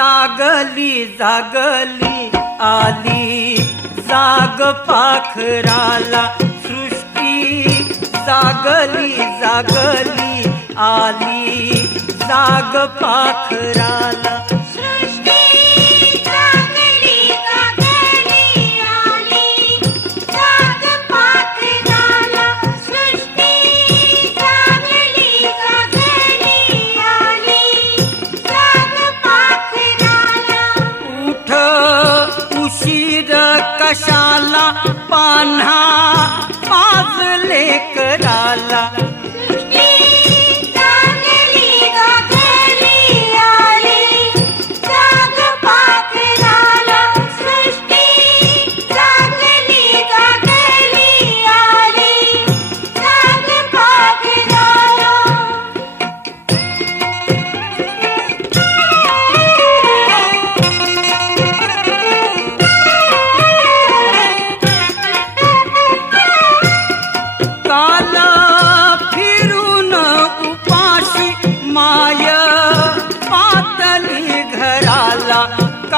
जागली जागली आली जाग पाखराला सृष्टी जागली जागली आली जाग पाखराला कशाला पान्हा पाजले कराला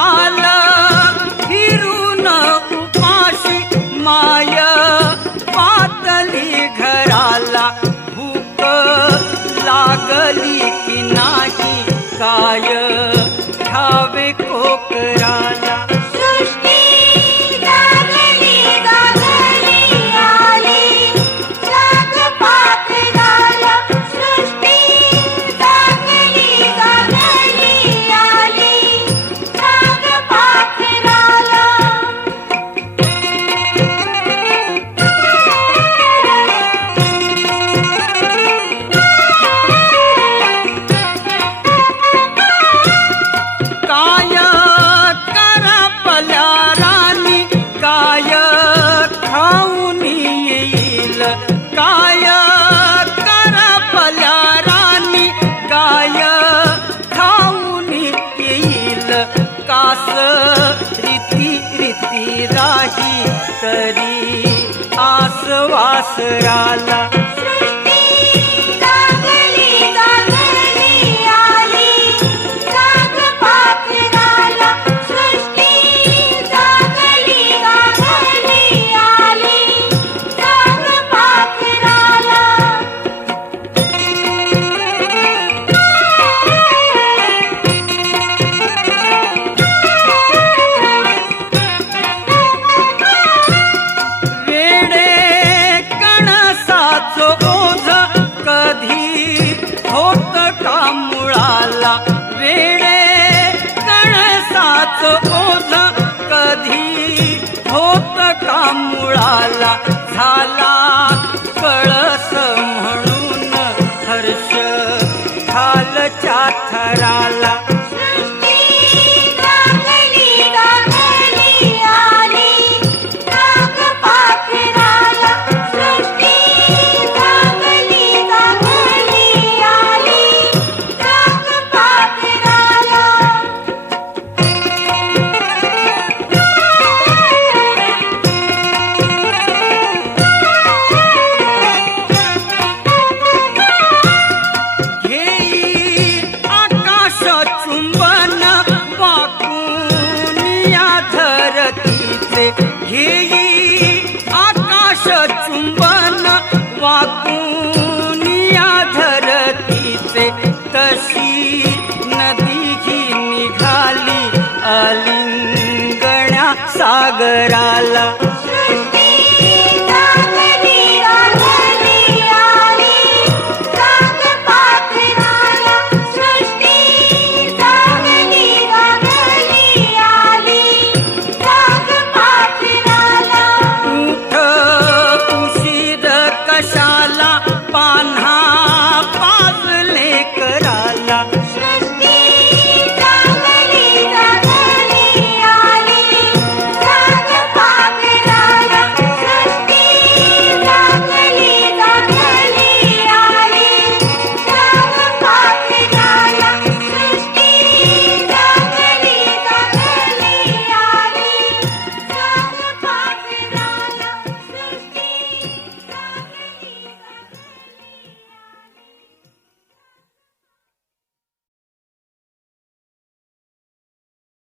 काल फिरून उपाशी माय पातली घराला भूक लागली की नाही काय ठावे कोकराला काय करपल्या राणी काय खाऊन येईल कास रीती रीती राही तरी आसवास राला वेडे कणसाच ओझ कधी होत का मुळाला झाला कळस म्हणून हर्ष खालच्या थराला घेई आकाश चुंबन वाकून या धरतीचे तशी नदी ही निघाली अलिंगण्या सागराला कशाला